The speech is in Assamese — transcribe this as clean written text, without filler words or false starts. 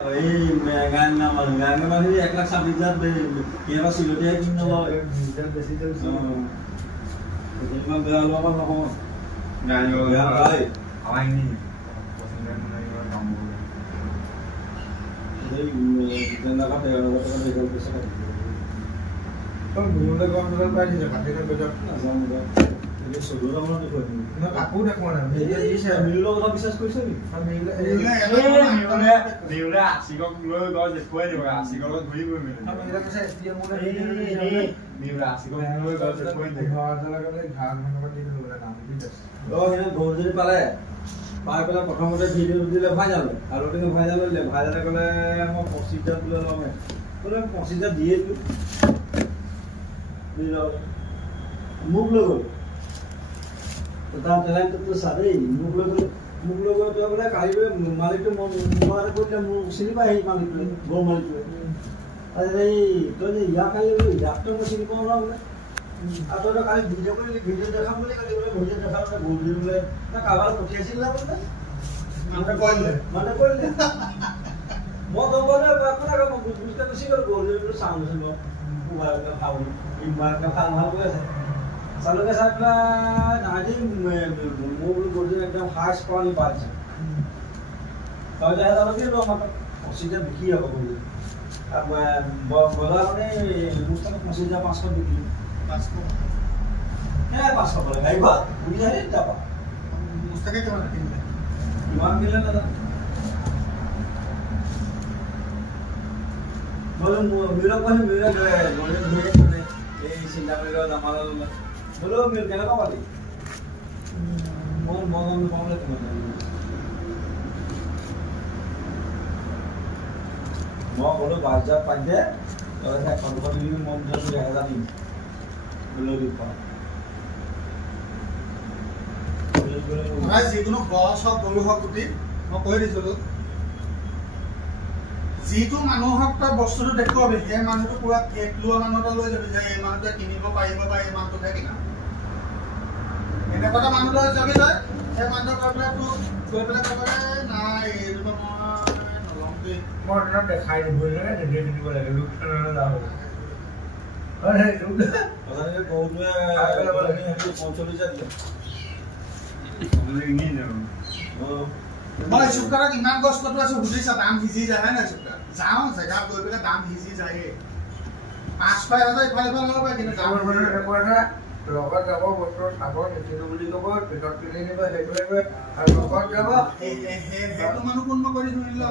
গান মানে 1,26,000 চিলতীয়া কিনি নলয় বেছি বেয়া লোৱা নহয় কাপোৰ দেখুৱা নাই মিলৰ কথা বিশ্বাস কৰিছে নেকি গৰুজনী পালে পাই পেলাই প্ৰথমতে ভিডিঅ' দিলে ভাইজালে আৰু ভাইজাল দিলে ভাইজালে ক'লে মই 25,000 বোলে ল'মে ক'লে 25,000 দিয়ে মোক লৈ গ'ল তাৰ তেলাইটো চাদেই মোক লৈ গ'ল তই বোলে কালিলৈ মালিকটো মই কৰিলে মোক চিনি পাই সেই মালিকটোৱে গৰু মালিকটোৱে এই তই যে ইয়াক কালি ইয়াকতো মই চিনি পাওঁ ন বোলে আৰু তই কালি ভিডিঅ' কৰিলি ভিডিঅ' দেখাম বুলি কালি বোলে ভিডিঅ' দেখাম গৰু দি বোলে কাৰোবাৰ পঠিয়াইছিল না বোলে মানে কৰিলে মই গম পালে আপোনাক মই বুজতে গুচি গ'লো গৰু চাওঁচোন মই মোবাইলতে খাওঁ মোবাইলতে ভাল কৰি আছে চালকে চাই পেলাই আজি মোৰ গৰু একদম হাইচ কোৱালিটি পাইছে তই যে এটালৈকে লওঁ মাত্ৰ 25,000 বিক্ৰী হ'ব গৰু বজাৰ মানে অনুষ্ঠানত 25,500 বিকিলোঁ 500 বোলে গাড়ী ভাল সুবিধা দেই তাৰপৰা মুস্তাকে কিমান কিনিলে নাজানো মিলক এই চিন্তা কৰি জামালা ল'লে বোলো মিল কেনেকুৱা পালি মই পাবলৈ কিমান মই ক'লো 22,000 পাইছে তই 1,000 দিবি মই 1,000 দিম বোলো দি পাওঁ যিকোনো গছ হওক গৰু হওক গুটি মই কৈ দিছিলোঁ যিটো মানুহক তই বস্তুটো দেখুৱাবি সেই মানুহটো পুৰা কেক লোৱা মানুহটো লৈ যাবি যে এই মানুহটোৱে কিনিব পাৰিব বা এই মানুহটোহে কিনা এনেকুৱা এটা মানুহ লৈ যাবি তই সেই মানুহটোক গৈ পেলাই ক'বলৈ নাই এইটো মই নলওঁ দেই মই আপোনাক দেখাই দিবই লাগে নিজে কিনিব লাগে লোকচানলৈ যাব মই চুকাৰত ইমান গছ কটো আছো সুধিছা দাম ভিজি যায় হয় নাই চুকাৰ যাওঁ জেগাত গৈ পেলাই দাম ভিজি যায় 5,000 ইফালে ল'ব পাৰে কিন্তু লগত যাব বস্তু চাব নিচিনো বুলি ক'ব পিছত কিনি নিব সেইটো আৰু লগত যাব সেইটো মানুহ কোন মই কৰি ধৰিলোঁ